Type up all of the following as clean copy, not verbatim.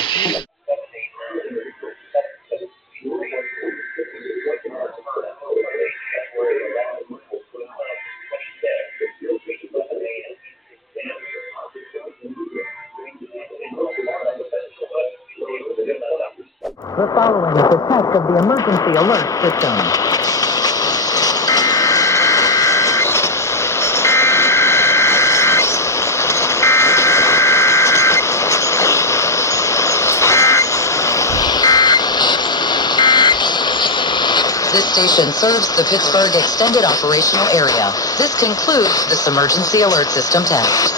The following is a test of the emergency alert system. This station serves the Pittsburgh Extended Operational Area. This concludes this emergency alert system test.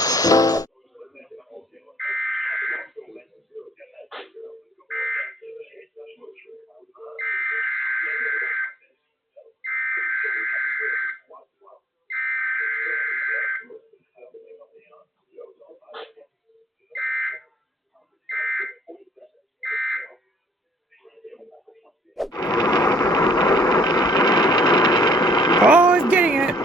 Oh, it's getting it.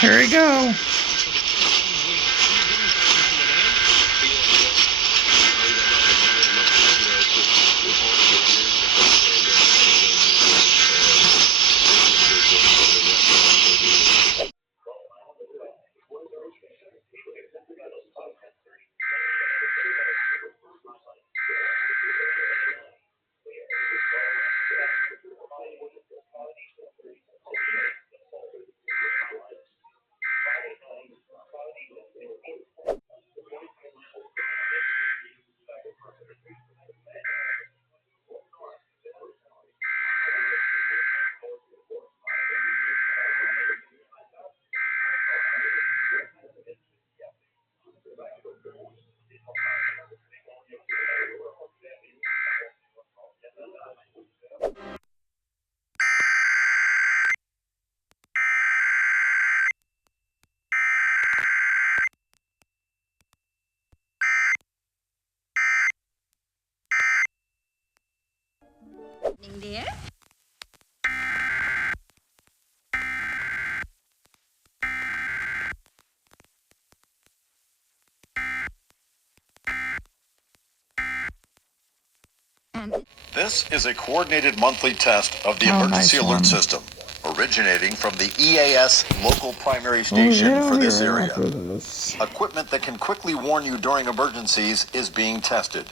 Here we go. Dear. This is a coordinated monthly test of the emergency alert system, originating from the EAS local primary station for this area. Equipment that can quickly warn you during emergencies is being tested.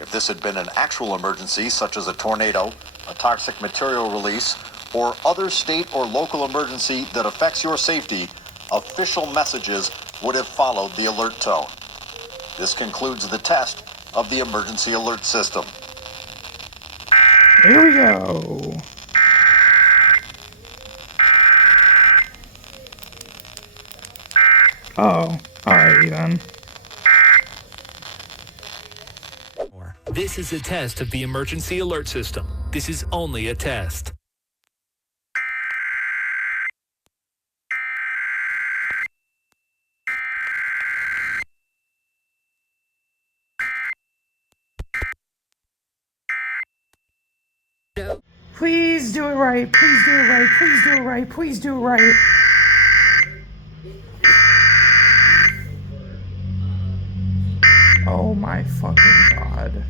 If this had been an actual emergency, such as a tornado, a toxic material release, or other state or local emergency that affects your safety, official messages would have followed the alert tone. This concludes the test of the emergency alert system. Here we go. Oh, alrighty then. This is a test of the emergency alert system. This is only a test. Please do it right. Please do it right. Please do it right. Please do it right. Oh my fucking god.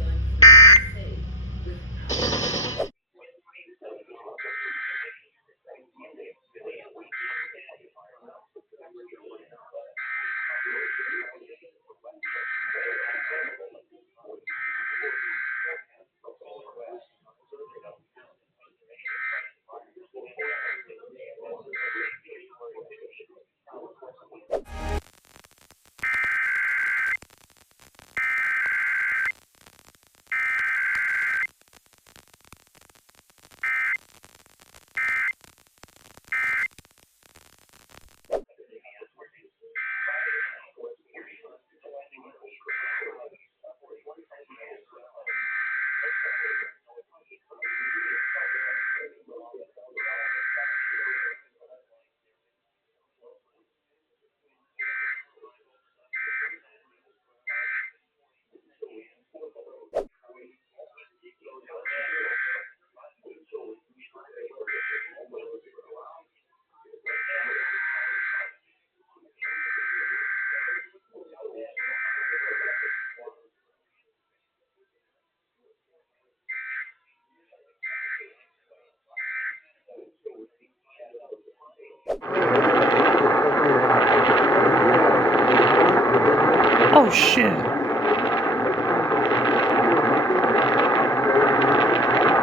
Oh shit.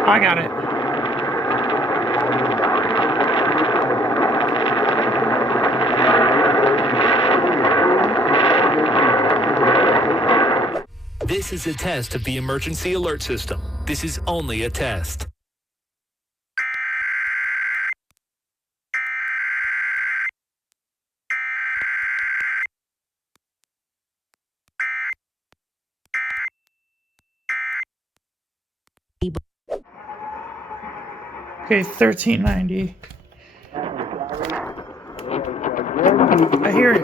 I got it. This is a test of the emergency alert system. This is only a test. Okay, 1390. I hear it.